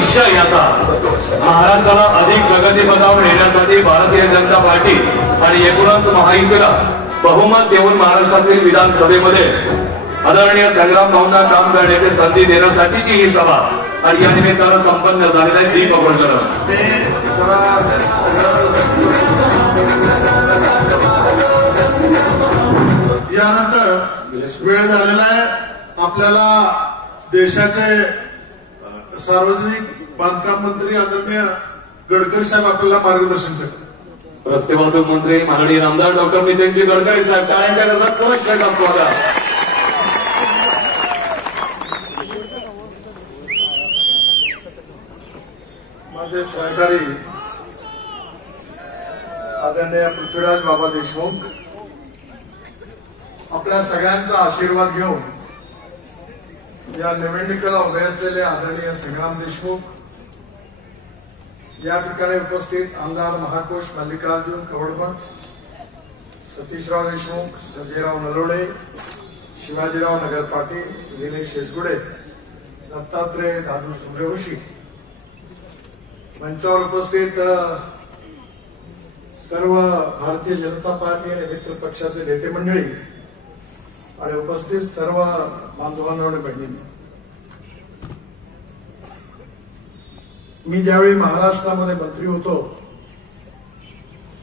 निश्चय याचा महाराष्ट्राला अधिक प्रगतीपथावर नेण्यासाठी भारतीय जनता पार्टी आणि एकूणच महायुतीला बहुमत देऊन महाराष्ट्रातील विधानसभेमध्ये आदरणीय संग्राम भाऊंना काम करण्याची संधी देण्यासाठीची ही सभा आणि या निमित्तानं संपन्न झालेल्या दीपप्रज्वलन यानंतर वेळ झालेला आहे। आपल्याला देशाचे सार्वजनिक बांधकाम मंत्री आदरणीय गडकरी साहेब आपल्याला मार्गदर्शन करतील। रस्ते वाहतूक मंत्री माननीय आमदार डॉक्टर नितीनजी गडकरी साहेब टाळ्यांच्या गजरात पुनश्च एकदा स्वागत। माझे सहकारी आदरणीय पृथ्वीराज बाबा देशमुख आपल्या सगळ्यांचा आशीर्वाद घेऊन या निवडणुकीला उभे असलेले आदरणीय संग्राम देशमुख, या ठिकाणी उपस्थित आमदार महाकोश मल्लिकार्जुन कवडमठ, सतीशराव देशमुख, संजयराव नलोडे, शिवाजीराव नगर पाटील, दिनेश शेसगुडे, दत्तात्रय दादू सूर्यवंशी, मंचावर उपस्थित सर्व भारतीय जनता पार्टी आणि मित्र पक्षाचे नेते मंडळी आणि उपस्थित सर्व बांधवांनो आणि बहिणींनो, मी ज्यावेळी महाराष्ट्रामध्ये मंत्री होतो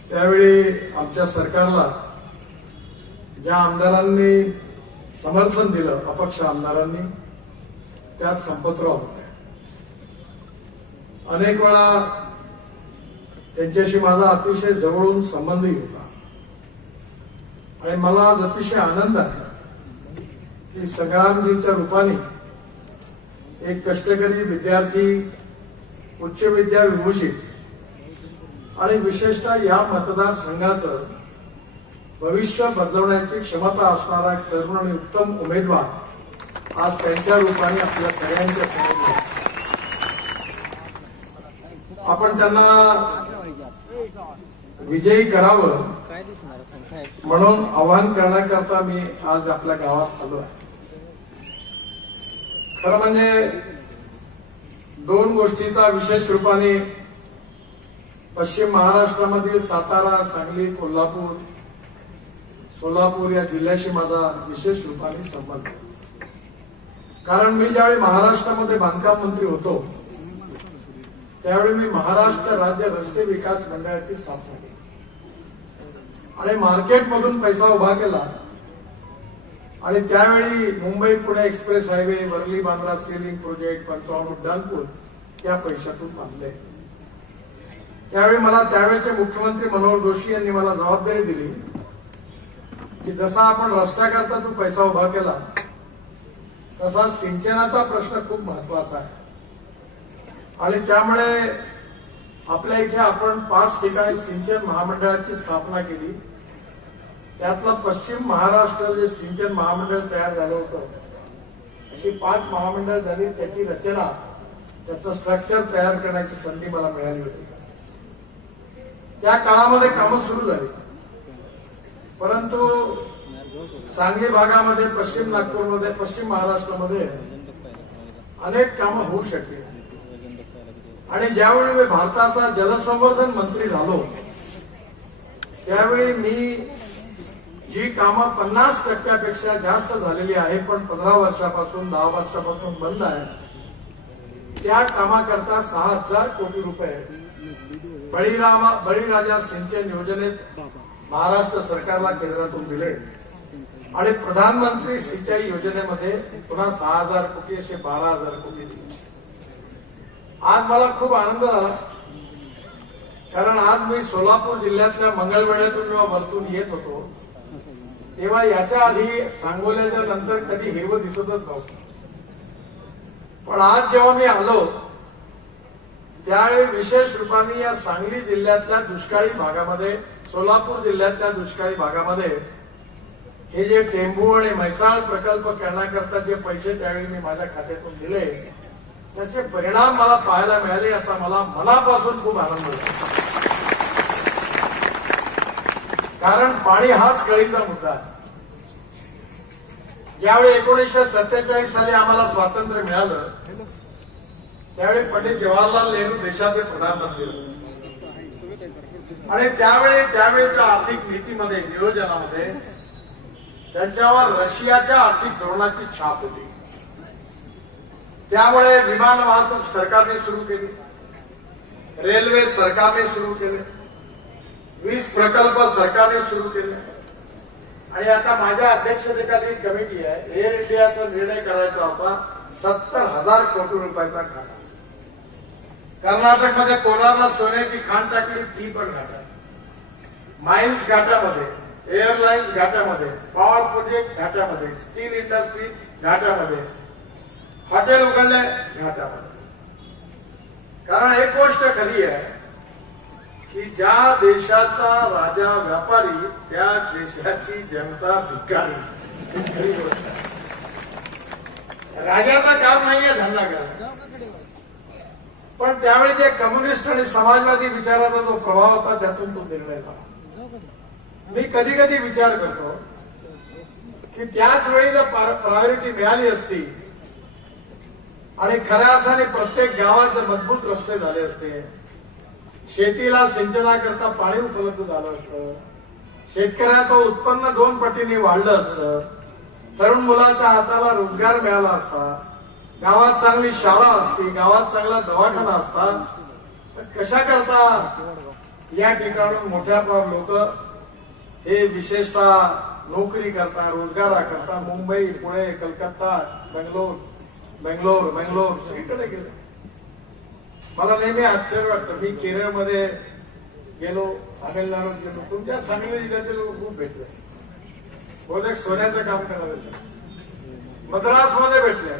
त्यावेळी आमच्या सरकारला ज्या आमदारांनी समर्थन दिलं, अपक्ष आमदारांनी, त्यात संपतराव होते। अनेक वेळा त्यांच्याशी माझा अतिशय जवळून संबंधही होता आणि मला आज अतिशय आनंद आहे की संग्रामजींच्या रूपाने एक कष्टकरी विद्यार्थी, उच्च विद्या विभूषित आणि विशेषतः या मतदारसंघाचं भविष्य बदलवण्याची क्षमता असणारा एक तरुण आणि उत्तम उमेदवार आज त्यांच्या रूपाने आपल्या सगळ्यांच्या समोर आहे। आपण त्यांना विजयी करावं म्हणून आवाहन करण्याकरता मी आज आपल्या गावात आलो आहे। खरं म्हणजे दोन गोष्टीचा विशेष रूपाने पश्चिम महाराष्ट्रामधील सातारा, सांगली, कोल्हापूर, सोलापूर या जिल्ह्याशी माझा विशेष रूपाने संबंध आहे। कारण मी ज्यावेळी महाराष्ट्रामध्ये बांधकाम मंत्री होतो त्यावेळी मी महाराष्ट्र राज्य रस्ते विकास मंडळाची स्थापना केली आणि मार्केटमधून पैसा उभा केला आणि त्यावेळी Mumbai Pune express highway, Worli Bandra sea link project, पंचावन्न उड्डाणपूल या पैशातून बांधले। त्यावेळी मला त्यावेळेचे मुख्यमंत्री मनोहर जोशी यांनी मला जबाबदारी दिली की जसा आपण रस्त्याकरता तू पैसा उभा केला तसा सिंचनाचा प्रश्न खूप महत्वाचा आहे आणि त्यामुळे आपल्या इथे आपण 5 ठिकाणी सिंचन महामंडळाची स्थापना केली। त्यातलं पश्चिम महाराष्ट्र जे सिंचन महामंडळ तयार झालं होतं, अशी 5 महामंडळ झाली, त्याची रचना, त्याचं स्ट्रक्चर तयार करण्याची संधी मला मिळाली होती। त्या काळामध्ये कामं सुरू झाली, परंतु सांगली भागामध्ये, पश्चिम नागपूरमध्ये, पश्चिम महाराष्ट्रामध्ये अनेक कामं होऊ शकली आणि ज्यावेळी मी भारताचा जलसंवर्धन मंत्री झालो त्यावेळी मी जी कामं 50% जास्त झालेली आहे पण 15 वर्षापासून 10 वर्षापासून बंद आहे, त्या कामाकरता 6000 कोटी रुपये बळीराजा सिंचन योजनेत महाराष्ट्र सरकारला केंद्रातून दिले आणि प्रधानमंत्री सिंचाई योजनेमध्ये पुन्हा 6000 कोटी असे 12000 कोटी दिले। आज मला खूप आनंद झाला कारण आज मी सोलापूर जिल्ह्यातल्या मंगळवेढ्यातून जेव्हा वरतून येत होतो तेव्हा याच्या आधी सांगोल्याच्या नंतर कधी हिरवं दिसतच नव्हतं, पण आज जेव्हा मी आलो त्यावेळी विशेष रूपाने या सांगली जिल्ह्यातल्या दुष्काळी भागामध्ये, सोलापूर जिल्ह्यातल्या दुष्काळी भागामध्ये हे जे टेंभू आणि म्हैसाळ प्रकल्प करण्याकरता जे पैसे त्यावेळी मी माझ्या खात्यातून दिले त्याचे परिणाम मला पाहायला मिळाले, याचा मला मनापासून खूप आनंद होतो। कारण पाणी हाच कळीचा मुद्दा आहे। ज्यावेळी 1947 साली आम्हाला स्वातंत्र्य मिळालं त्यावेळी पंडित जवाहरलाल नेहरू देशाचे प्रधानमंत्री होते आणि त्यावेळेच्या आर्थिक नीतीमध्ये नियोजनामध्ये त्यांच्यावर रशियाच्या आर्थिक धोरणाची छाप होती. त्यामुळे विमान वाहतूक सरकारने सुरू केली, रेल्वे सरकारने सुरू केले, वीज प्रकल्प सरकारने सुरू केले आणि आता माझ्या अध्यक्षतेखाली कमिटी आहे. एअर इंडियाचा निर्णय करायचा होता 70,000 कोटी रुपयाचा घाटा. कर्नाटकमध्ये कोलारला सोन्याची खाण टाकली, ती पण घाटा. माइन्स घाटामध्ये, एअरलाइन्स घाटामध्ये, पॉवर प्रोजेक्ट घाटामध्ये, स्टील इंडस्ट्री घाटामध्ये, हॉटेल उघडले घाटामध्ये. कारण एक गोष्ट खरी आहे की ज्या देशाचा राजा व्यापारी त्या देशाची जनता भिकारी. खरी गोष्ट आहे. राजाचं काम नाहीये धंदा करणं, पण त्यावेळी जे कम्युनिस्ट आणि समाजवादी विचाराचा जो प्रभाव होता त्यातून तो निर्णय झाला. मी कधी कधी विचार करतो की त्याच वेळी जर प्रायोरिटी मिळाली असती आणि खऱ्या अर्थाने प्रत्येक गावात जर मजबूत रस्ते झाले असते, शेतीला सिंचनाकरता पाणी उपलब्ध झालं असतं, शेतकऱ्याचं उत्पन्न 2 पटीने वाढलं असतं, तरुण मुलाच्या हाताला रोजगार मिळाला असता, गावात चांगली शाळा असती, गावात चांगला दवाखाना असता, तर कशा करता या ठिकाणून मोठ्या लोक हे विशेषतः नोकरी करता, रोजगाराकरता मुंबई, पुणे, कलकत्ता, बेंगलोर सगळीकडे गेले. मला नेहमी आश्चर्य वाटतं. मी केरळमध्ये गेलो, तामिळनाडूत गेलो, तुमच्या सांगली जिल्ह्यातील लोक खूप भेटले. बहुतेक सोन्याचं काम करायचं. मद्रासमध्ये भेटले,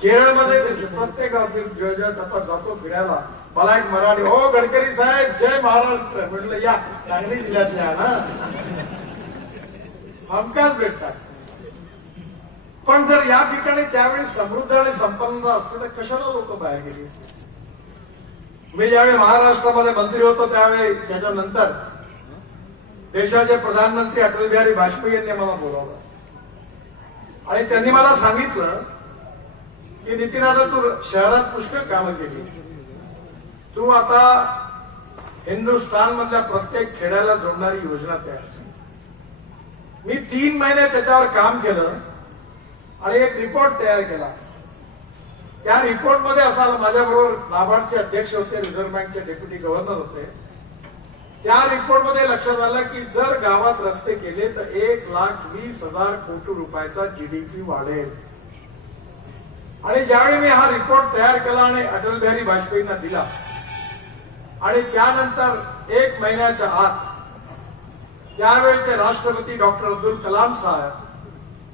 केरळमध्ये भेटले. प्रत्येक आता जातो फिरायला, मला एक मराठी, हो गडकरी साहेब जय महाराष्ट्र म्हटलं, या सांगली जिल्ह्यातल्या ना, हमखास भेटतात. पण जर या ठिकाणी त्यावेळी समृद्ध आणि संपन्न असते तर कशाला लोक बाहेर गेली असते. मी ज्यावेळी महाराष्ट्रामध्ये मंत्री होतो त्यावेळी, त्याच्यानंतर देशाचे प्रधानमंत्री अटल बिहारी वाजपेयी यांनी मला बोलावलं आणि त्यांनी मला सांगितलं की नितीन, आता तू शहरात पुष्कळ कामं केली, तू आता हिंदुस्थान मधल्या प्रत्येक खेड्याला जोडणारी योजना तयार. मी 3 महिने त्याच्यावर काम केलं आणि एक रिपोर्ट तयार केला. त्या रिपोर्टमध्ये असा, माझ्याबरोबर नाबार्डचे अध्यक्ष होते, रिझर्व्ह बँकचे डेप्युटी गव्हर्नर होते. त्या रिपोर्टमध्ये लक्षात आलं की जर गावात रस्ते केले तर 1,20,000 कोटी रुपयाचा जीडीपी वाढेल. आणि ज्यावेळी मी हा रिपोर्ट तयार केला आणि अटल बिहारी वाजपेयींना दिला आणि त्यानंतर 1 महिन्याच्या आत त्यावेळेचे राष्ट्रपती डॉक्टर अब्दुल कलाम साहेब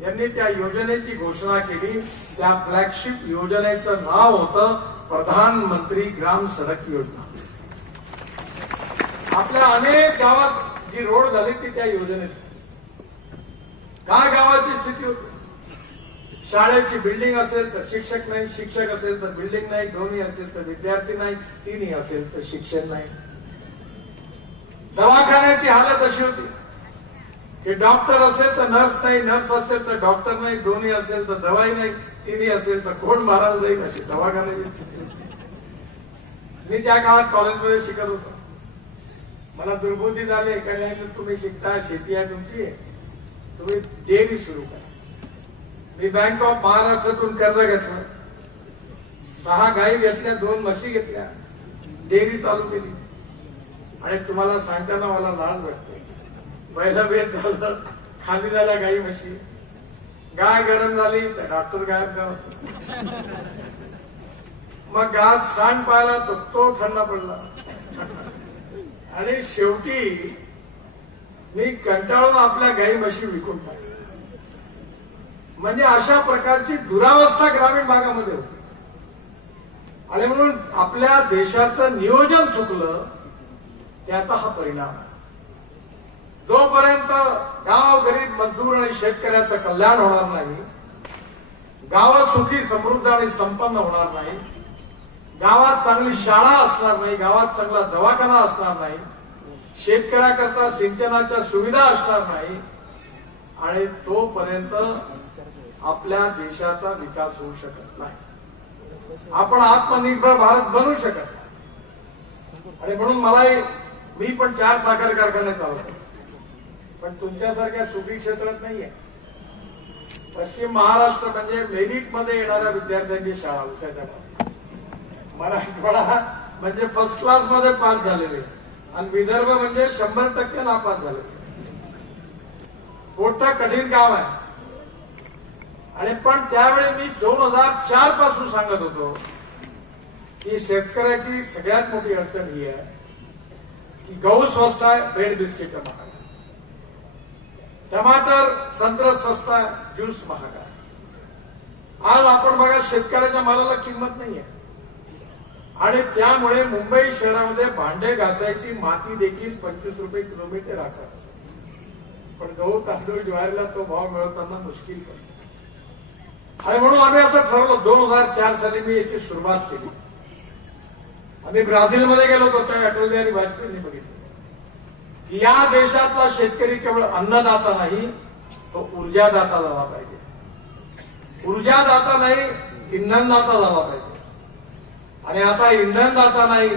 यांनी त्या योजनेची घोषणा केली. त्या फ्लॅगशिप योजनेचं नाव होतं प्रधानमंत्री ग्राम सडक योजना. आपल्या अनेक गावात जी रोड झाली ती त्या योजनेत. काय गावाची स्थिती होती, शाळेची बिल्डिंग असेल तर शिक्षक नाही, शिक्षक असेल तर बिल्डिंग नाही, दोन्ही असेल तर विद्यार्थी नाही, तिन्ही असेल तर शिक्षण नाही. दवाखान्याची हालत अशी होती की डॉक्टर असेल तर नर्स नाही, नर्स असेल तर डॉक्टर नाही, दोन्ही असेल तर दवाई नाही, तिन्ही असेल तर कोण मारायला जाईल अशी दवाखान्याची स्थिती होती. मी त्या काळात कॉलेजमध्ये शिकत होतो. मला दुर्बुद्धी झाली, एखाद्या तुम्ही शिकता, शेती आहे तुमची, तुम्ही डेअरी सुरू करा. मी बँक ऑफ महाराष्ट्रातून कर्ज घेतलं, 6 गायी घेतल्या, 2 म्हशी घेतल्या, डेअरी चालू केली. आणि तुम्हाला सांगताना मला लाज वाटते. पहिला वेळ झालं, खाली झाल्या गायी म्हशी, गाय गरम झाली तर डॉक्टर गायब करत, मग गावात सांड पाहिला तर तो थंड पडला. आणि शेवटी मी कंटाळून आपल्या गायी म्हशी विकून टाकल्या. म्हणजे अशा प्रकारची दुरावस्था ग्रामीण भागामध्ये होती. आणि म्हणून आपल्या देशाचं नियोजन चुकलं, त्याचा हा परिणाम आहे. जोपर्यंत गाव, गरीब मजदूर आणि शेतकऱ्याचं कल्याण होणार नाही, गाव सुखी समृद्ध आणि संपन्न होणार नाही, गावात चांगली शाळा असणार नाही, गावात चांगला दवाखाना असणार नाही, शेतकऱ्याकरता सिंचनाच्या सुविधा असणार नाही, आणि तोपर्यंत आपल्या देशाचा विकास होऊ शकत नाही. आपण आत्मनिर्भर भारत बनवू शकत नाही. आणि म्हणून मी पण 4 साखर कारखाने चालवतो, पण तुमच्यासारख्या सुपीक क्षेत्रात नाहीये. पश्चिम महाराष्ट्र म्हणजे मेरिट मध्ये येणाऱ्या विद्यार्थ्यांची शाळा उसाच्या मराठवाडा म्हणजे फर्स्ट क्लास मध्ये पास झालेले, आणि विदर्भ म्हणजे 100% नापास झालेले. मोठं कठीण काम आहे. आणि पण त्यावेळी मी 2004 पासून सांगत होतो की शेतकऱ्याची सगळ्यात मोठी अडचण ही आहे की गहू स्वस्त आहे, ब्रेड बिस्किट महाग आहे, टमाटर संत्र स्वस्त आहे, ज्यूस महाग आहे. आज आपण बघा शेतकऱ्याच्या मालाला किंमत नाहीये, आणि त्यामुळे मुंबई शहरामध्ये भांडे घासायची माती देखील 25 रुपये किलोमीटर आहे. पण गहू तांदूळ ज्वारीला तो भाव मिळवताना मुश्किल पडतो. आणि म्हणून आम्ही असं ठरवलं, 2004 साली मी याची सुरुवात केली. आम्ही ब्राझीलमध्ये गेलो होतो, त्या अटल बिहारी वाजपेयींनी बघितलं की या देशातला शेतकरी केवळ अन्नदाता नाही, तो ऊर्जादाता झाला पाहिजे. ऊर्जादाता नाही, इंधनदाता झाला पाहिजे. आणि आता इंधनदाता नाही,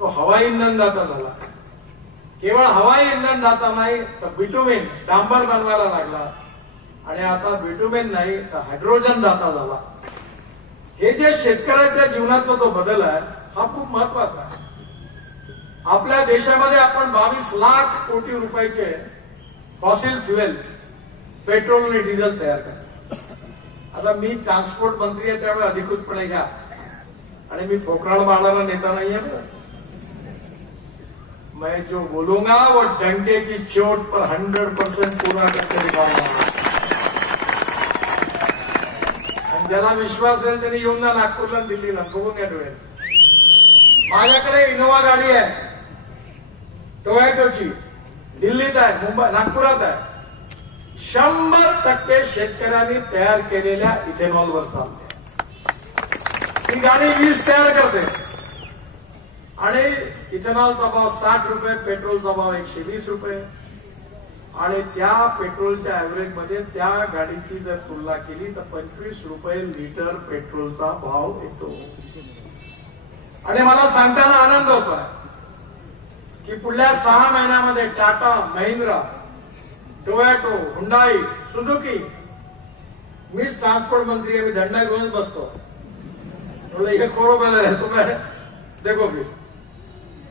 तो हवाई इंधनदाता झाला. केवळ हवाई इंधनदाता नाही तर बिटुमेन डांबर बनवायला लागला, आणि आता बिटुमेन नाही तर हायड्रोजन दाता झाला. हे जे शेतकऱ्याच्या जीवनातला तो बदल आहे हा खूप महत्वाचा आहे. आपल्या देशामध्ये आपण 22 लाख कोटी रुपयाचे फॉसिल फ्युएल पेट्रोल आणि डिझेल तयार करतो. आता मी ट्रान्सपोर्ट मंत्री आहे, त्यामुळे अधिकृतपणे घ्या, आणि मी पोखराळ मारणारा नेता नाहीये. मैं जो बोलूंगा वो डंके की चोट पर 100% पूरा करके दिखाऊंगा. ज्याला विश्वास असेल त्यांनी येऊन जा नागपूरला, दिल्लीला, बघून घ्या डोळे. माझ्याकडे इनोवा गाडी आहे टोयोटोची, दिल्लीत आहे, मुंबई, नागपुरात आहे. 100% शेतकऱ्यांनी तयार केलेल्या इथेनॉलवर चालते. ही गाडी 20 तयार करते, आणि इथेनॉलचा भाव 60 रुपये, पेट्रोलचा भाव 120 रुपये. आणि त्या पेट्रोलच्या ऍव्हरेज मध्ये त्या गाडीची जर तुलना केली तर 25 रुपये लिटर पेट्रोलचा भाव येतो. आणि मला सांगताना आनंद होता की पुढल्या 6 महिन्यामध्ये Tata, Mahindra, Toyota, Hyundai, Suzuki, मीच ट्रान्सपोर्ट मंत्री आहे, मी झंडा घेऊन बसतो, हे बरोबर आहे तुम्ही देखो भी.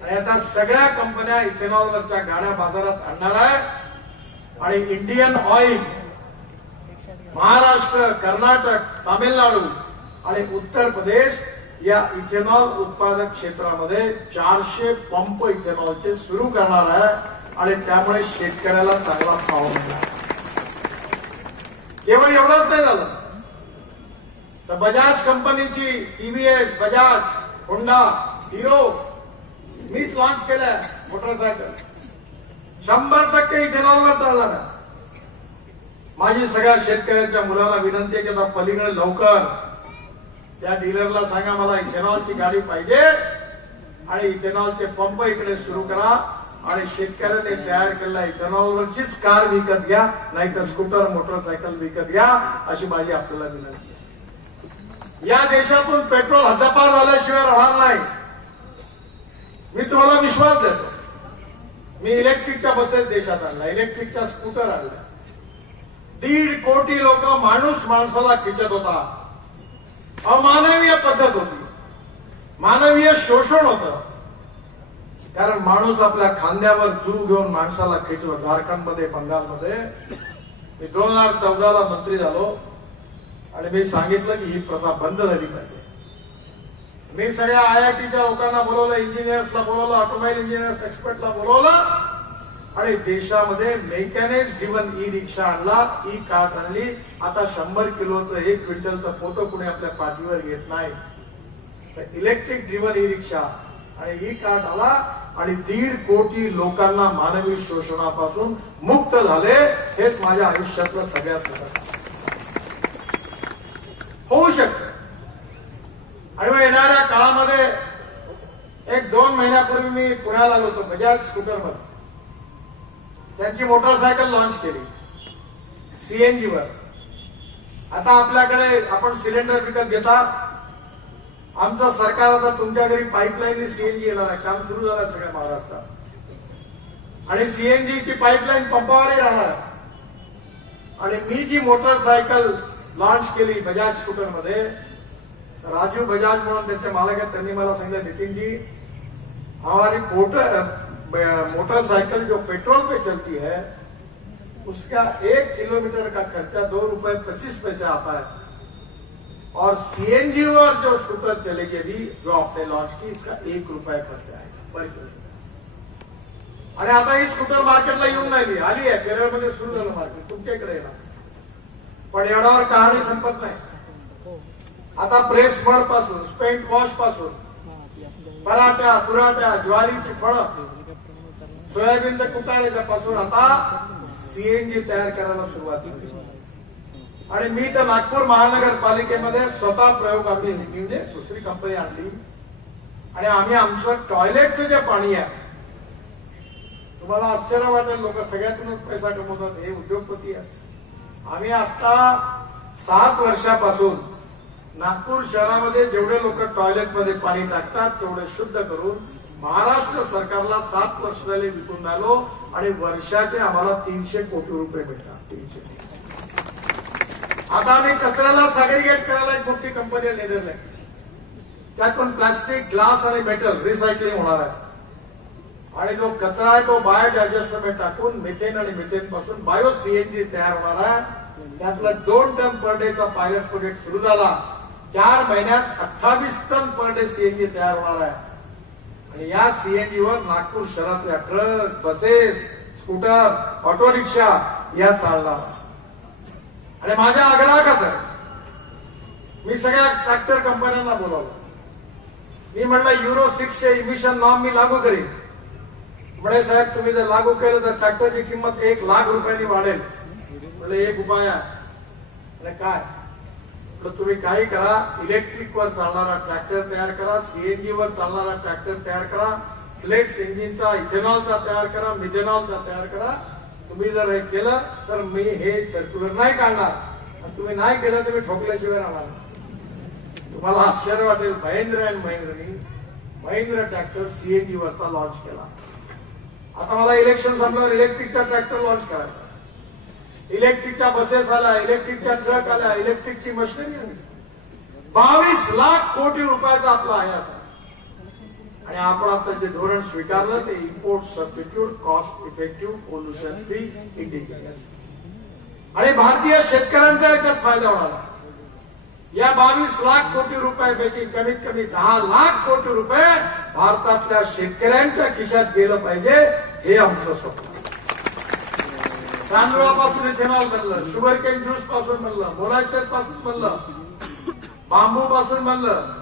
आणि आता सगळ्या कंपन्या इथेनॉलवरच्या गाड्या बाजारात आणणार आहे. आणि इंडियन ऑइल महाराष्ट्र, कर्नाटक, तामिळनाडू आणि उत्तर प्रदेश या इथेनॉल उत्पादक क्षेत्रामध्ये 400 पंप इथेनॉलचे सुरू करणार आहे. आणि त्यामुळे शेतकऱ्याला चांगला भाव मिळणार. केवळ एवढंच नाही झालं तर बजाज कंपनीची टीव्हीएस, बजाज, होंडा, हिरो मीच लॉन्च केलंय मोटरसायकल 100% इथेनॉलवर चालणार आहे. माझी सगळ्या शेतकऱ्यांच्या मुलांना विनंती आहे की आता पलीकडे लवकर त्या डीलरला सांगा मला इथेनॉलची गाडी पाहिजे, आणि इथेनॉलचे पंप इकडे सुरू करा, आणि शेतकऱ्याने तयार केलेल्या इथेनॉलवरचीच कार विकत घ्या, नाहीतर स्कूटर, मोटरसायकल विकत घ्या, अशी माझी आपल्याला विनंती आहे. या देशातून पेट्रोल हद्दपार झाल्याशिवाय राहणार नाही. मी तुम्हाला विश्वास देतो. मी इलेक्ट्रिकच्या बसेस देशात आणल्या, इलेक्ट्रिकच्या स्कूटर आणल्या. 1.5 कोटी लोक माणूस माणसाला खिचत होता. अमानवीय पद्धत होती, मानवीय शोषण होतं. कारण माणूस आपल्या खांद्यावर जीव घेऊन माणसाला खिचवत. झारखंडमध्ये, बंगालमध्ये मी 2014ला मंत्री झालो, आणि मी सांगितलं की ही प्रथा बंद झाली पाहिजे. मी सगळ्या IITच्या लोकांना बोलवलं, इंजिनियर्सला बोलवलं, ऑटोमोबाईल इंजिनियर्स एक्सपर्टला बोलवलं, आणि देशामध्ये मेकॅनिक्स ड्रिव्हन ई रिक्षा आणला, ई कार्ट आणली. आता 100 किलोचं 1 क्विंटलचं पोतं कुणी आपल्या पाठीवर घेत नाही. तर इलेक्ट्रिक ड्रिव्हन ई रिक्षा आणि ई कार्ट आला, आणि 1.5 कोटी लोकांना मानवी शोषणापासून मुक्त झाले. हेच माझ्या आयुष्यातलं सगळ्यात मोठं होऊ शकतं. आणि मग येणाऱ्या काळामध्ये 1-2 महिन्यापूर्वी मी पुण्याला आलो होतो बजाज स्कूटरवर. त्यांची मोटरसायकल लॉन्च केली CNG वर. आता आपल्याकडे आपण सिलेंडर विकत घेता, आमचं सरकार आता तुमच्या घरी पाईपलाईन सीएनजी येणार आहे, काम सुरू झालं सगळ्या महाराष्ट्रात. आणि सीएनजीची पाईपलाईन पंपावरही राहणार. आणि मी जी मोटरसायकल लॉन्च केली बजाज स्कूटर मध्ये, राजू बजाज म्हणून त्याचे मालक आहेत, त्यांनी मला सांगितलं नितिनजी हमारी मोटरसाइकिल जो पेट्रोल पे चलती है उसका 1 किलोमीटर का खर्चा 2 रुपए 25 पैसे आता है, और सीएनजी और जो स्कूटर चलेगी अभी जो आपने लॉन्च की इसका 1 रुपया खर्चा आएगा पर किलोमीटर. आणि आता ही स्कूटर मार्केटला येऊन राहिली, आली आहे, केरळमध्ये सुरू झालं मार्केट, तुमच्याकडे येणार. पण एवढ्यावर कहाणी संपत नाही. आता प्रेस मड पासून, स्पेंट वॉश पासून, पराठा पुराठा, ज्वारीची फळं, सोयाबीनच्या कुटाण्याच्या पासून आता सीएनजी तयार करायला सुरुवात केली. आणि मी तर नागपूर महानगरपालिकेमध्ये स्वतः प्रयोग आम्ही म्हणजे दुसरी कंपनी आणली. आणि आम्ही आमचं टॉयलेटचं जे पाणी आहे, तुम्हाला आश्चर्य वाटेल, लोक सगळ्यातूनच पैसा कमवतात, हे उद्योगपती आहेत. आम्ही आता 7 वर्षापासून नागपूर शहरामध्ये जेवढे लोक टॉयलेटमध्ये पाणी टाकतात तेवढे शुद्ध करून महाराष्ट्र सरकारला 7 वर्ष झाले विकून राहिलो. आणि वर्षाचे आम्हाला 300 कोटी रुपये मिळतात. 300. आता आम्ही कचऱ्याला सॅग्रिगेट करायला एक मोठी कंपनी नेदरलँड, त्यातून प्लास्टिक, ग्लास आणि मेटल रिसायकलिंग होणार आहे. आणि जो कचरा आहे तो बायोडायजेस्टमध्ये टाकून मिथेन आणि मिथेन पासून बायो सीएनजी तयार होणार आहे. त्यातला 2 टन पर डेचा पायलट प्रोजेक्ट सुरू झाला. 4 महिन्यात 28 टन पर डे सीएनजी तयार होणार आहे. आणि या सीएनजीवर नागपूर शहरातल्या truck, buses, scooter, auto rickshaw या चालणार. आणि माझ्या आग्रहाखातर मी सगळ्या ट्रॅक्टर कंपन्यांना बोलावलं. मी म्हणलं Euro 6 चे इमिशन नॉर्म मी लागू करीन. म्हणे साहेब तुम्ही जर लागू केलं तर ट्रॅक्टरची किंमत 1 लाख रुपयांनी वाढेल. म्हणजे एक उपाय आहे. काय तुम्ही काही करा, इलेक्ट्रिकवर चालणारा ट्रॅक्टर तयार करा, सीएनजी वर चालणारा ट्रॅक्टर तयार करा, फ्लेक्स इंजिनचा, इथेनॉलचा तयार करा, मिथेनॉलचा तयार करा. तुम्ही जर हे केलं तर मी हे सर्क्युलर नाही काढणार. तुम्ही नाही केलं तर मी ठोकल्याशिवाय राहणार. तुम्हाला आश्चर्य वाटेल, Mahindra and Mahindra tractor CNG वरचा लॉन्च केला. आता मला इलेक्शन संपल्यावर इलेक्ट्रिकचा ट्रॅक्टर लॉन्च करायचा. इलेक्ट्रिकच्या बसेस आल्या, इलेक्ट्रिकच्या ट्रक आल्या, इलेक्ट्रिकची मशिनरी आली. 22 लाख कोटी रुपयाचा आपला आहे आता. आणि आपण आता जे धोरण स्वीकारलं ते import substitute, cost effective, pollution free, indigenous. आणि भारतीय शेतकऱ्यांचा याच्यात फायदा होणार. या 22 लाख कोटी रुपयापैकी कमीत कमी 10 लाख कोटी रुपये भारतातल्या शेतकऱ्यांच्या खिशात गेलं पाहिजे, हे आमचं स्वप्न. तांदूळापासून इथेनॉल बनलं, शुगर केन ज्यूस पासून बनलं, मोलॅसेस पासून बनलं, बांबू पासून बनलं.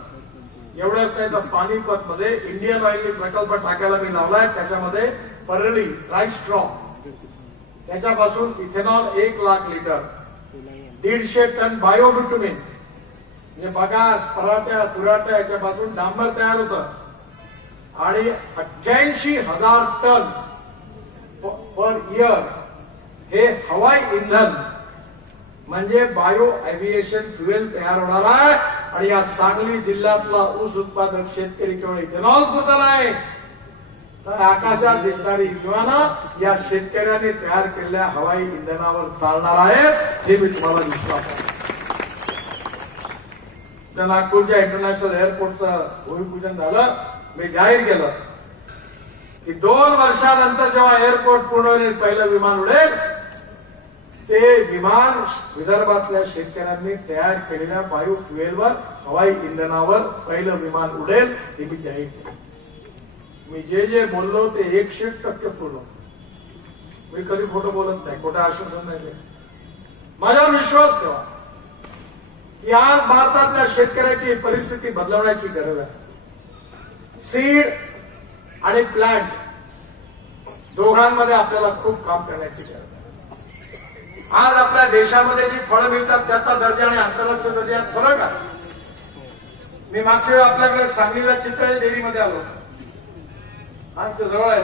एवढंच नाही तर पानिपत मध्ये इंडियन ऑइल प्रकल्प टाकायला मी लावलाय. त्याच्यामध्ये परळी राईस स्ट्रॉ, त्याच्यापासून इथेनॉल 1 लाख लिटर, 150 टन बायोबिट्युमिन, म्हणजे बगास, पराठ्या, तुराट्या याच्यापासून डांबर तयार होतं. आणि 88,000 टन पर इयर हे हवाई इंधन म्हणजे बायो एव्हिएशन फ्युएल तयार होणार आहे. आणि या सांगली जिल्ह्यातला ऊस उत्पादक शेतकरी केवळ इथेनॉल सुद्धा नाही तर आकाशात दिसणारी विमानं या शेतकऱ्यांनी तयार केलेल्या हवाई इंधनावर चालणार आहेत, हे मी तुम्हाला विश्वास आहे. नागपूरच्या इंटरनॅशनल एअरपोर्टचं भूमिपूजन झालं. मी जाहीर केलं की 2 वर्षानंतर जेव्हा एअरपोर्ट पूर्ण होईल, पहिलं विमान उडेल, ते विमान विदर्भातल्या शेतकऱ्यांनी तयार केलेल्या बायो फ्युएलवर, हवाई इंधनावर पहिलं विमान उडेल, हे मी जाहीर केलं. मी जे बोललो ते 100% पूर्ण. मी कधी खोटं बोलत नाही, खोटं आश्वासन नाही देत. माझ्यावर विश्वास ठेवा की आज भारतातल्या शेतकऱ्याची परिस्थिती बदलवण्याची गरज आहे. सीड आणि प्लांट दोघांमध्ये आपल्याला खूप काम करण्याची गरज आहे. आज आपल्या देशामध्ये जी फळं मिळतात त्याचा दर्जा आणि आंतरराष्ट्रीय दर्जात फरक आहे. मी मागच्या वेळी आपल्याकडे सांगलीला चितळे डेअरीमध्ये आलो, आमच्या जवळ आहे.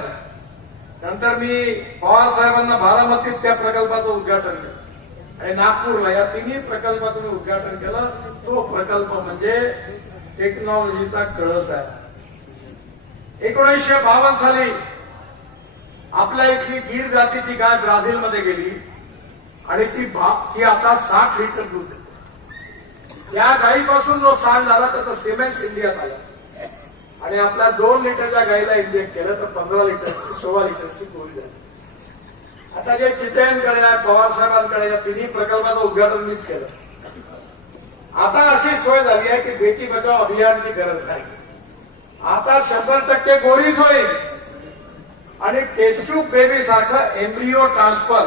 नंतर मी पवार साहेबांना बारामतीत त्या प्रकल्पाचं उद्घाटन केलं आणि नागपूरला या 3 प्रकल्पाचं मी उद्घाटन केलं. तो प्रकल्प म्हणजे टेक्नॉलॉजीचा कळस आहे. 1952 साली आपल्या इथली गीर जातीची गाय ब्राझील मध्ये गेली आणि ती आता 60 लिटर दूध देते. या गायीपासून जो सांड झाला त्याचा सिमेंट इंडियात आला आणि आपल्या 2 लिटरच्या गायीला इंजेक्ट केलं तर 15 लिटरची 16 लिटरची गोळी झाली. आता जे चितळ्यांकडे आहे, पवार साहेबांकडे या तिन्ही प्रकल्पाचं उद्घाटन मीच केलं. आता अशी सोय झाली आहे की बेटी बचाव अभियानची गरज नाही. आता 100% गोळीच होईल आणि टेस्ट ट्यूब बेबी सारखं एम्ब्रिओ ट्रान्सफर,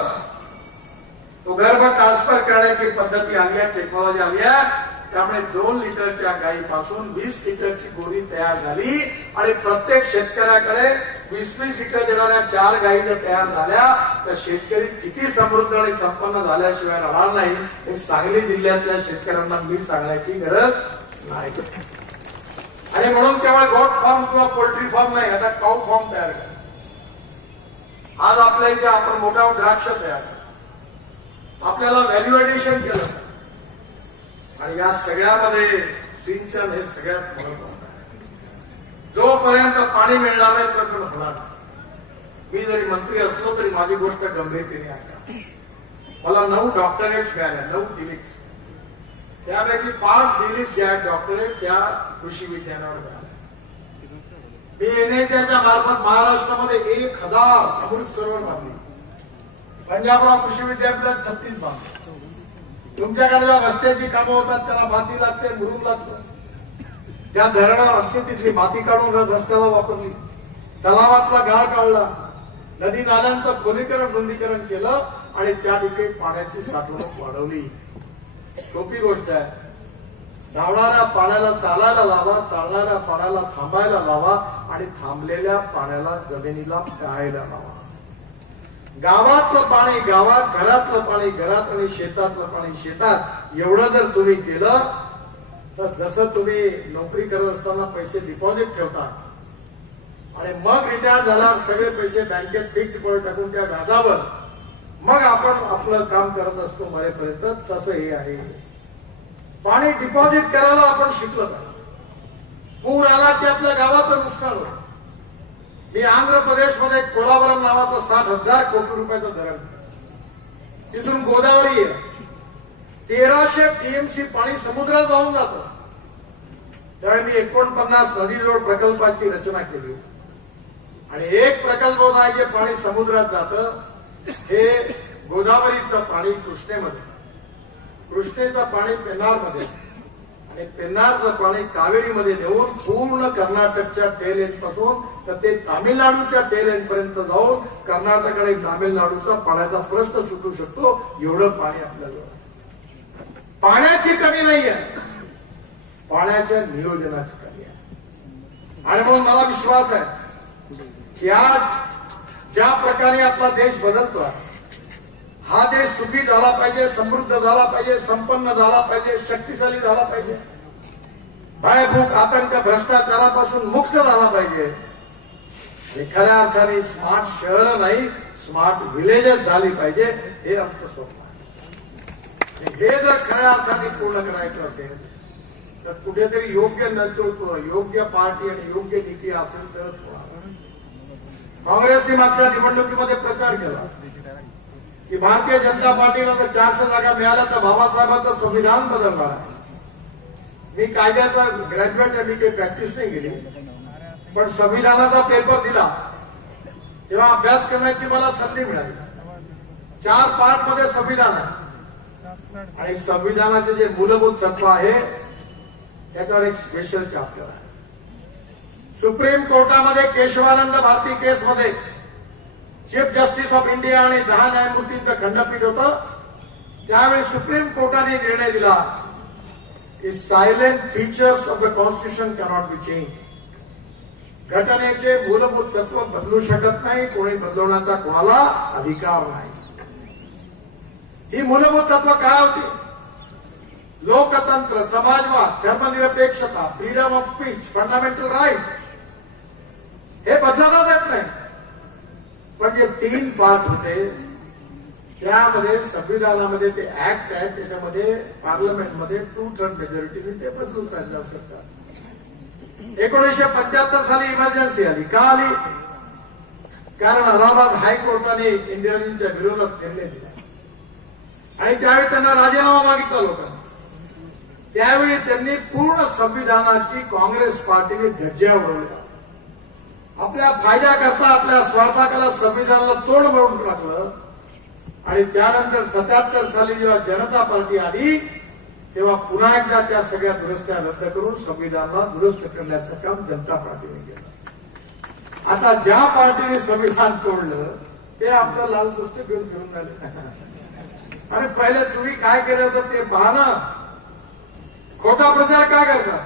तो गर्भ ट्रान्सफर करण्याची पद्धती आली आहे, टेक्नॉलॉजी आली आहे. त्यामुळे 2 लिटरच्या गायीपासून 20 लिटरची गोळी तयार झाली आणि प्रत्येक शेतकऱ्याकडे 20-20 लिटर देणाऱ्या 4 गायी जर तयार झाल्या तर शेतकरी किती समृद्ध आणि संपन्न झाल्याशिवाय राहणार नाही हे सांगली जिल्ह्यातल्या शेतकऱ्यांना मी सांगण्याची गरज नाही. आणि म्हणून केवळ गोट फार्म किंवा पोल्ट्री फार्म नाही, आता काऊ फार्म तयार करा. आज आपल्या इथे आपण मोठा द्राक्ष तयार केलं, आपल्याला व्हॅल्यू एडिशन केलं आणि या सगळ्यामध्ये सिंचन हे सगळ्यात महत्वाचं आहे. जोपर्यंत पाणी मिळणार नाही तोपर्यंत होणार नाही. मी जरी मंत्री असलो तरी माझी गोष्ट गंभीरतेने आहे. मला 9 डॉक्टरेट्स मिळाल्या, 9 डिलिट्स. त्यापैकी 5 डिलिट्स ज्या आहेत डॉक्टरेट त्या कृषी विज्ञानावर मिळाल्या. मी एनएचच्या मार्फत महाराष्ट्रामध्ये 1000 अमृत सरोवर बांधली. पंजाबराव कृषी विद्यापीठात 36 बांधले. तुमच्याकडे जेव्हा रस्त्याची कामं होतात त्याला माती लागते, मुरुम लागतं. त्या धरणावर अगदी तिथली माती काढून रस्त्याला वापरली, तलावातला गाळ काढला, नदी नाल्यांचं खोलीकरण रुंदीकरण केलं आणि त्या ठिकाणी पाण्याची साठवणूक वाढवली. सोपी गोष्ट आहे. धावणाऱ्या पाण्याला चालायला लावा, चालणाऱ्या पाण्याला थांबायला लावा आणि थांबलेल्या पाण्याला जमिनीला प्यायला लावा. गावातलं पाणी गावात, घरातलं पाणी घरात आणि शेतातलं पाणी शेतात. एवढं जर तुम्ही केलं तर जसं तुम्ही नोकरी करत असताना पैसे डिपॉझिट ठेवता आणि मग रिटायर झाल्यावर सगळे पैसे बँकेत फिक्स डिपॉझिट टाकून त्या व्याजावर मग आपण आपलं काम करत असतो मरेपर्यंत, तसं हे आहे. पाणी डिपॉझिट करायला आपण शिकलो पाहिजे. पूर आला की आपल्या गावाचं नुकसान होतं. मी आंध्र प्रदेशमध्ये कोलावरम नावाचं 60,000 कोटी रुपयाचं धरण, तिथून गोदावरी आहे, 1300 टीएमसी पाणी समुद्रात वाहून जातं. त्यावेळी मी 49 नदीजोड प्रकल्पाची रचना केली आणि एक प्रकल्प होता जे पाणी समुद्रात जातं, हे गोदावरीचं पाणी कृष्णेमध्ये, कृष्णेचं पाणी पेन्नारमध्ये आणि पेन्नारचं पाणी कावेरीमध्ये नेऊन पूर्ण कर्नाटकच्या टेल एंड पासून तर ते तामिळनाडूच्या टेल एंड पर्यंत जाऊन कर्नाटक आणि तामिळनाडूचा पाण्याचा प्रश्न सुटू शकतो. एवढं पाणी आपल्याला. पाण्याची कमी नाही आहे, पाण्याच्या नियोजनाची कमी आहे. आणि म्हणून मला विश्वास आहे की आज ज्या प्रकारे आपला देश बदलतोय, हा देश सुखी झाला पाहिजे, समृद्ध झाला पाहिजे, संपन्न झाला पाहिजे, शक्तिशाली झाला पाहिजे, भयभूक आतंक भ्रष्टाचारापासून मुक्त झाला पाहिजे. खऱ्या अर्थाने स्मार्ट शहर नाही, स्मार्ट विलेजेस झाली पाहिजे, हे आमचं स्वप्न आहे. हे जर खऱ्या अर्थाने पूर्ण करायचं असेल तर कुठेतरी योग्य नेतृत्व, योग्य पार्टी आणि योग्य नीती असेल तरच होणार. काँग्रेसने मागच्या निवडणुकीमध्ये प्रचार केला की भारतीय जनता पार्टीला जर 400 जागा मिळाल्या तर बाबासाहेबांचं संविधान बदलणार आहे. मी कायद्याचा ग्रॅज्युएट आहे, मी काही प्रॅक्टिस नाही केली, पण संविधानाचा पेपर दिला तेव्हा अभ्यास करण्याची मला संधी मिळाली. 4 पार्ट मध्ये संविधान आहे आणि संविधानाचे जे मूलभूत तत्व आहे त्याच्यावर एक स्पेशल चॅप्टर आहे. सुप्रीम कोर्टामध्ये केशवानंद भारती केसमध्ये चीफ जस्टिस ऑफ इंडिया आणि 10 न्यायमूर्तींचं खंडपीठ होतं. त्यावेळी सुप्रीम कोर्टाने निर्णय दिला की silent features of the constitution cannot be change. घटनेचे मूलभूत तत्व बदलू शकत नाही, कोणी बदलवण्याचा कोणाला अधिकार नाही. ही मूलभूत तत्व काय होती? लोकतंत्र, समाजवाद, धर्मनिरपेक्षता, freedom of speech, fundamental right, हे बदलवण्यात येत नाही. पण जे 3 पार्ट होते त्यामध्ये संविधानामध्ये ते ऍक्ट आहे, त्याच्यामध्ये पार्लमेंटमध्ये 2/3 मेजॉरिटीने ते बदलून जाऊ शकतात. 1975 साली इमर्जन्सी आली. का आली? कारण अलाहाबाद हायकोर्टाने इंदिराजींच्या विरोधात निर्णय दिला आणि त्यावेळी त्यांना राजीनामा मागितला लोकांना. त्यावेळी त्यांनी पूर्ण संविधानाची काँग्रेस पार्टीने धज्ज्या उडवल्या. आपल्या फायद्याकरता, आपल्या स्वार्थाकरता संविधानाला तोड मारून टाकलं. आणि त्यानंतर 77 साली जेव्हा जनता पार्टी आली तेव्हा पुन्हा एकदा त्या सगळ्या दुरुस्त्या रद्द करून संविधानाला दुरुस्त करण्याचं काम जनता पार्टीने केलं. आता ज्या पार्टीने संविधान तोडलं ते आपलं लाल दृष्टी घेऊन फिरून झाले. अरे पहिले तुम्ही काय केलं होतं ते पहा ना. खोटा प्रचार का करता?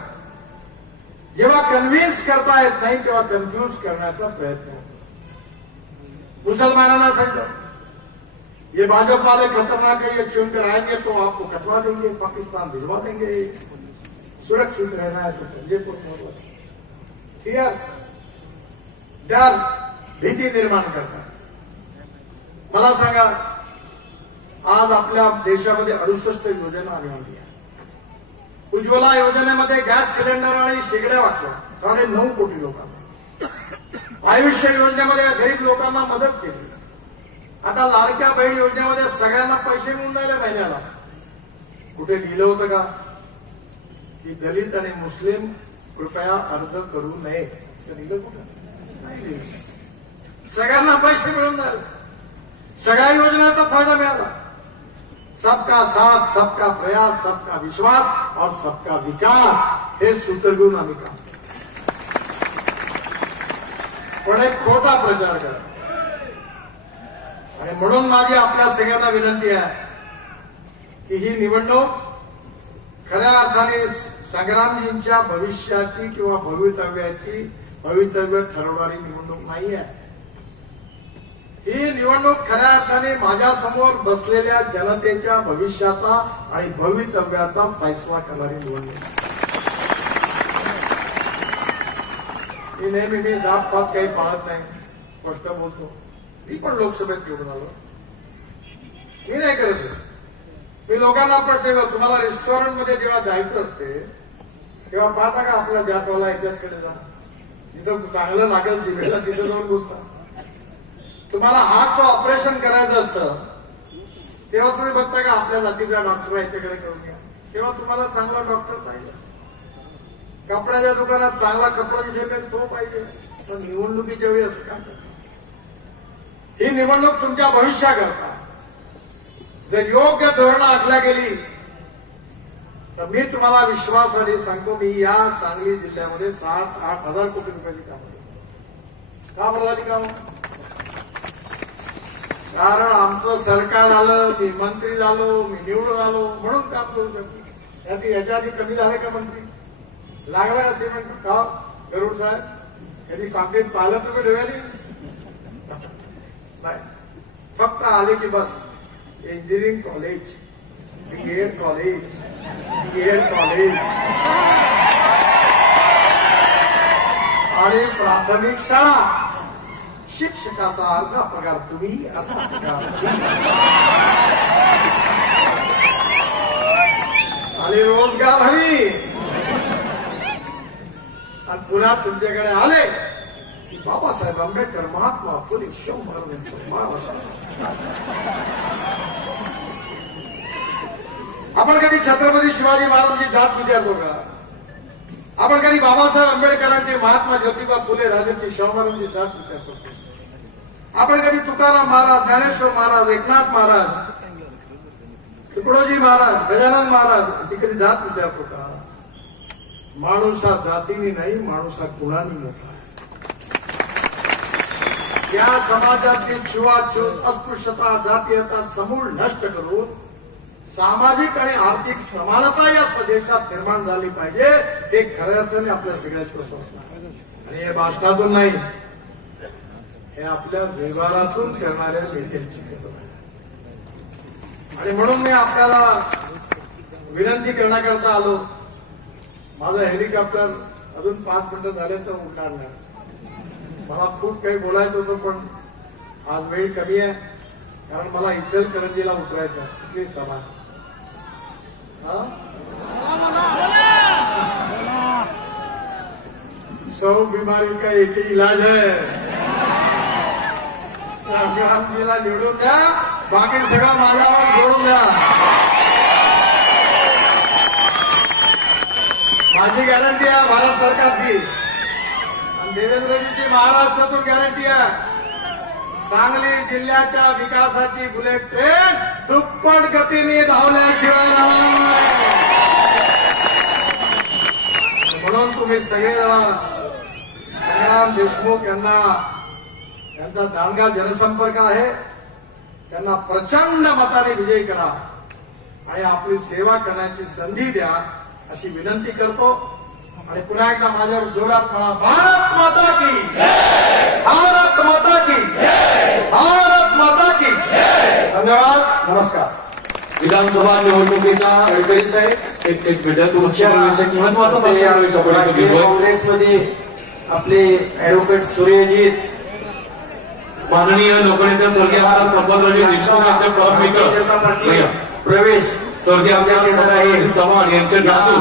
जेव्हा कन्व्हिन्स करता येत नाही तेव्हा कन्फ्यूज करण्याचा प्रयत्न होतो. मुसलमानांना सांगतात ये भाजपा वाले खतरनाक है, ये चुनकर आएंगे तो आपको कटवा देंगे, पाकिस्तान भिजवा देंगे, सुरक्षित रहना है तो ये क्लियर डर भीती निर्माण करतात. मला सांगा, आज आपल्या देशामध्ये 68 योजना आणली. उज्ज्वला योजनेमध्ये गॅस सिलेंडर आणि शेगड्या वाटल्या 9.5 कोटी लोकांना. आयुष्य योजनेमध्ये गरीब लोकांना मदत केली. आता लाडक्या बहीण योजनेमध्ये सगळ्यांना पैसे मिळून राहिले महिन्याला. कुठे लिहिलं होतं का की दलित आणि मुस्लिम कृपया अर्ज करू नये? लिहिलं कुठं? नाही लिहिलं. सगळ्यांना पैसे मिळून राहिले. सगळ्या योजनेचा फायदा मिळाला. सबका साथ, सबका प्रयास, सबका विश्वास और सबका विकास हे सूत्र घेऊन आम्ही काम. पण एक खोटा प्रचार करा. आणि म्हणून माझी आपल्या सगळ्यांना विनंती आहे की ही निवडणूक खऱ्या अर्थाने संग्रामजींच्या भविष्याची किंवा भवितव्य ठरवणारी निवडणूक नाही आहे. ही निवडणूक खऱ्या अर्थाने माझ्या समोर बसलेल्या जनतेच्या भविष्याचा आणि भवितव्याचा फैसला करणारी निवडणूक. ही नेहमी मी जातपात काही पाळत नाही, स्पष्ट बोलतो. मी पण लोकसभेत निवडून आलो. मी नाही करत. मी लोकांना पण तेव्हा तुम्हाला रेस्टॉरंटमध्ये जेव्हा जायचं असते तेव्हा पाहता का आपल्या जातवाला याच्याकडे जा, जिथं चांगलं लागेल जिभेला तिथं जाऊन बसता. तुम्हाला हार्टचं ऑपरेशन करायचं असतं तेव्हा तुम्ही बघता का आपल्या जातीचा डॉक्टर याच्याकडे करून घ्या. तेव्हा तुम्हाला चांगला डॉक्टर पाहिजे. कपड्याच्या दुकानात चांगला कपडा दिसेल तो पाहिजे. पण निवडणुकीच्या वेळी असं काय? ही निवडणूक तुमच्या भविष्याकरता जर योग्य धोरणं आखल्या गेली तर मी तुम्हाला विश्वासाने सांगतो, मी या सांगली जिल्ह्यामध्ये 7-8 हजार कोटी रुपयाची कामं केली. का बरं काम? कारण आमचं सरकार आलं, मी मंत्री झालो, मी निवडून आलो म्हणून काम करू शकतो. याच्या आधी कमी झाले का मंत्री? लागला का सिमेंट? का गरुड साहेब कधी काँक्रीट पाहिलं तुम्ही डोळ्याने? नाही. फक्त आले की बस engineering college, BEd college, BEd college आणि प्राथमिक शाळा. शिक्षकाचा अर्धा पगार तुम्ही, अर्धा पगार आणि रोजगार हवी. आणि पुन्हा तुमच्याकडे आले की बाबासाहेब आंबेडकर, महात्मा फुले, आपण कधी छत्रपती शिवाजी महाराजांची जात विचारतो का? आपण कधी बाबासाहेब आंबेडकरांचे, महात्मा ज्योतिबा फुले, राजर्षी शाहू महाराजांची जात विचारतो? आपण कधी तुकाराम महाराज, ज्ञानेश्वर महाराज, एकनाथ महाराज, तुकडोजी महाराज, गजानन महाराज यांची कधी जात विचारतो का? माणूस हा जातीने नाही, माणूस हा गुणांनी मोठा आहे. या समाजातील छुवाछूत, अस्पृश्यता, जातीयता समूळ नष्ट करून सामाजिक आणि आर्थिक समानता या देशात निर्माण झाली पाहिजे. हे खऱ्या अर्थाने आपल्या सगळ्याचं स्वप्न आहे. आणि हे भाषणातून नाही, हे आपल्या व्यवहारातून करणाऱ्या नेत्यांची कल्पना आहे. आणि म्हणून मी आपल्याला विनंती करण्याकरता आलो. माझं हेलिकॉप्टर अजून 5 मिनिटं झाले तर उडणार नाही. मला खूप काही बोलायचं होतं पण आज वेळ कमी आहे. कारण मला इचलकरंजीला उतरायचं आहे. कुठली सभा? सब बीमारी का एक ही इलाज है, संग्रामजीला निवडून द्या, बाकी सगळं माझ्यावर सोडून द्या. माझी गॅरंटी आहे भारत सरकारची आणि देवेंद्रजीची महाराष्ट्रातून गॅरंटी आहे. सांगली जिल्ह्याच्या विकासाची बुलेट ट्रेन दुप्पट गतीने धावल्याशिवाय राहणार नाही. म्हणून तुम्ही सगळेजण संग्राम देशमुख यांचा दांडगा जनसंपर्क आहे, त्यांना प्रचंड मताने विजयी करा आणि आपली सेवा करण्याची संधी द्या अशी विनंती करतो. आणि पुन्हा एकदा माझ्यावर जोरात म्हणा, भारत माता की, भारत माता की, भारत माता की. धन्यवाद, नमस्कार. विधानसभा निवडणुकीच्या अडचणीत साहेब एक मिनिट तुमच्या महत्वाचा काँग्रेसमध्ये आपले ऍडव्होकेट सूर्यजीत, माननीय लोकनेते स्वर्गीय आमदार संपतरावजी देशमुख यांचे परममित्र प्रवेश स्वर्गीय आमदार चव्हाण यांचे नातू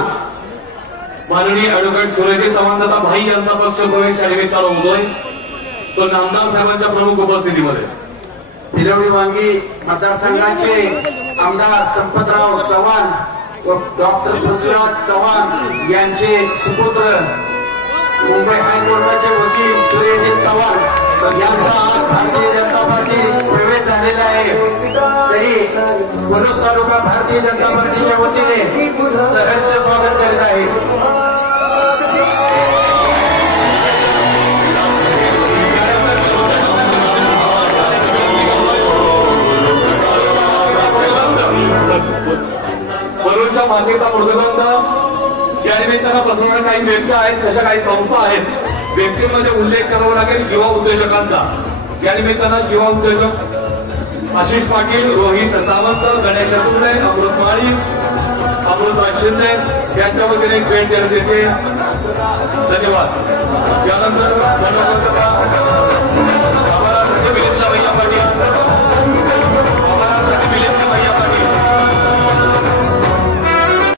माननीय ऍडव्होकेट सूर्यजीत चव्हाण तथा भाई यांचा पक्ष प्रवेश या निमित्तानं होतोय. तो नामदार साहेबांच्या प्रमुख उपस्थितीमध्ये तिलवडी वांगी मतदारसंघाचे आमदार संपतराव चव्हाण व डॉक्टर पृथ्वीराज चव्हाण यांचे सुपुत्र मुंबई हायकोर्टाचे वकील सूर्यजीत चव्हाण यांचा आज भारतीय जनता पार्टी प्रवेश झालेला आहे. तरी पलूस तालुका भारतीय जनता पार्टीच्या वतीने सहर्ष स्वागत करीत आहे. वरूनच्या मागणीचा मृदुगंध या निमित्तानं पसरवणाऱ्या काही व्यक्ती आहेत, तशा काही संस्था आहेत. व्यक्तींमध्ये उल्लेख करावा लागेल युवा उद्योजकांचा. या निमित्तानं युवा उद्योजक आशिष पाटील, रोहित सावंत, गणेश सुंदे, अमृत माळी, अमृतराज शिंदे यांच्या वतीने भेट देण्यात येते. धन्यवाद. यानंतर